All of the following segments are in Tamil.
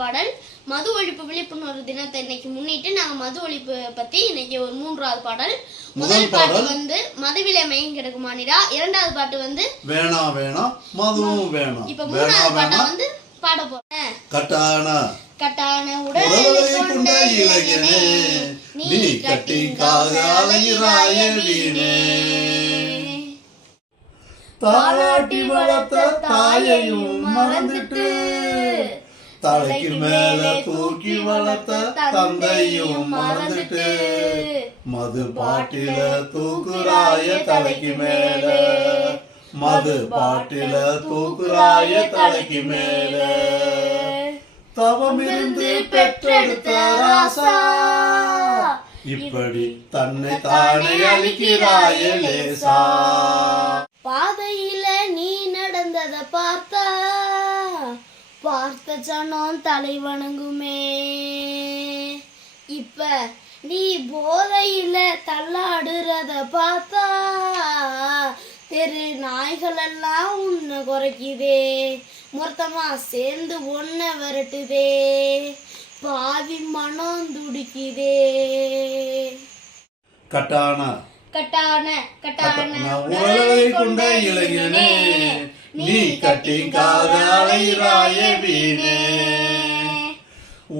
பாடல் மது ஒழிப்பு விழிப்புணர்வு தினத்தை இன்னைக்கு முன்னிட்டு நாங்க மது ஒழிப்பு பத்தி இன்னைக்கு ஒரு 3வது பாடல். முதல் பாட்டு வந்து மதுவிலே மயங்கி கிடக்குமானிடா, 2வது பாட்டு வந்து வேணா வேணா மதுவும் வேணாம். இப்ப 3வது பாட்டை வந்து பாட போறேன். கட்டான உடலை கொண்ட இளைஞனே, நீ கட்டிக்காக அலைகிறாய வீணே, தாலாட்டி வளர்த்த தாயையும் மறந்துட்டு, தலைக்கு மேல தூக்கி வளர்த்த தந்தையும் மறந்துட்டு, மது பாட்டில தூக்குறாய தலைக்கு மேல, மது பாட்டில தூக்குறாய தலைக்கு மேல, தவமிருந்து பெற்றெடுத்த ராசா, இப்படி தன்னை தானே அழிக்கிறாய லேசா. பாதையில நீ நடந்தத பார்த்தா, பார்த்த ஜனம் தலை வணங்குமே. இப்ப நீ போதையில தள்ளாடுறத பார்த்தா, தெரு நாய்கள் எல்லாம் உன்னை குறைக்குதே, மொத்தமா சேர்ந்து ஒன்ன விரட்டுதே, பாவி மனம் துடிக்குதே. கட்டான உடலை கொண்ட இளைஞனே, நீ கட்டிக்காக அலைகிறாய வீணே,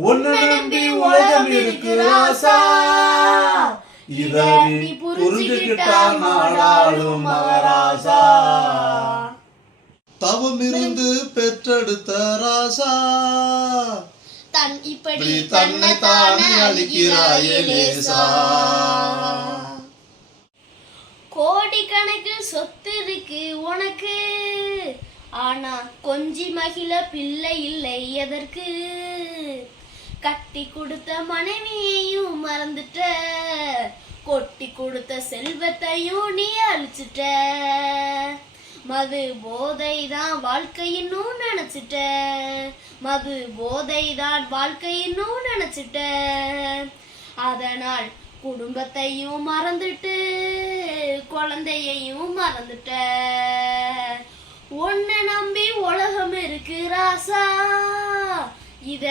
உன்னை நம்பி உலகம் இருக்கு ராசா, இத நீ புரிஞ்சுக்கிட்டா நாடாளும் மகராசா. தவமிருந்து பெற்றெடுத்த ராசா, இப்படி தன்னை தானே அழிக்கிறாய லேசா. கோடிக்கணக்கில் சொத்து இருக்கு உனக்கு, ஆனா கொஞ்சி மகிழ பிள்ளை இல்லை எதற்கு, கட்டி கொடுத்த மனைவியையும் மறந்துட்ட, கொட்டி கொடுத்த செல்வத்தையும் நீ அழிச்சிட்ட, மது போதைதான் வாழ்க்கையின்னும் நினைச்சிட்ட, மது போதைதான் வாழ்க்கையின்னும் நினைச்சிட்ட, அதனால் குடும்பத்தையும் மறந்துட்டு குழந்தையையும் மறந்துட்ட, உன்னை நம்பி உலகம் இருக்கு ராசா, இத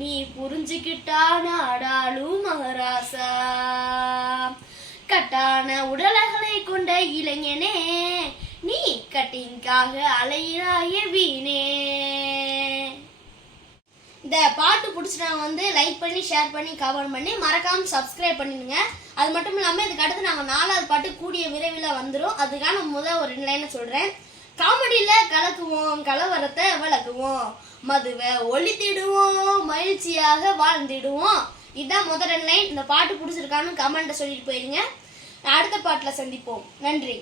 நீ புரிஞ்சுக்கிட்டா நாடாளும் மகராசா. கட்டான உடல்களை கொண்ட இளைஞனே, நீ கட்டிங்காக அலைகிறாய வீணே. இந்த பாட்டு பிடிச்சினா வந்து லைக் பண்ணி ஷேர் பண்ணி கமெண்ட் பண்ணி மறக்காம சப்ஸ்கிரைப் பண்ணிடுங்க. அது மட்டும் இல்லாமல் இதுக்கு அடுத்து நாங்கள் 4வது பாட்டு கூடிய விரைவில் வந்துடும். அதுக்கான ஒரு 2 லைனை சொல்கிறேன். காமெடியில் கலக்குவோம், கலவரத்தை விளக்குவோம், மதுவை ஒழித்திடுவோம், மகிழ்ச்சியாக வாழ்ந்திடுவோம். இதுதான் முதல் 2 லைன். இந்த பாட்டு பிடிச்சிருக்கான்னு கமெண்ட்டை சொல்லிட்டு போயிருங்க. அடுத்த பாட்டில் சந்திப்போம். நன்றி.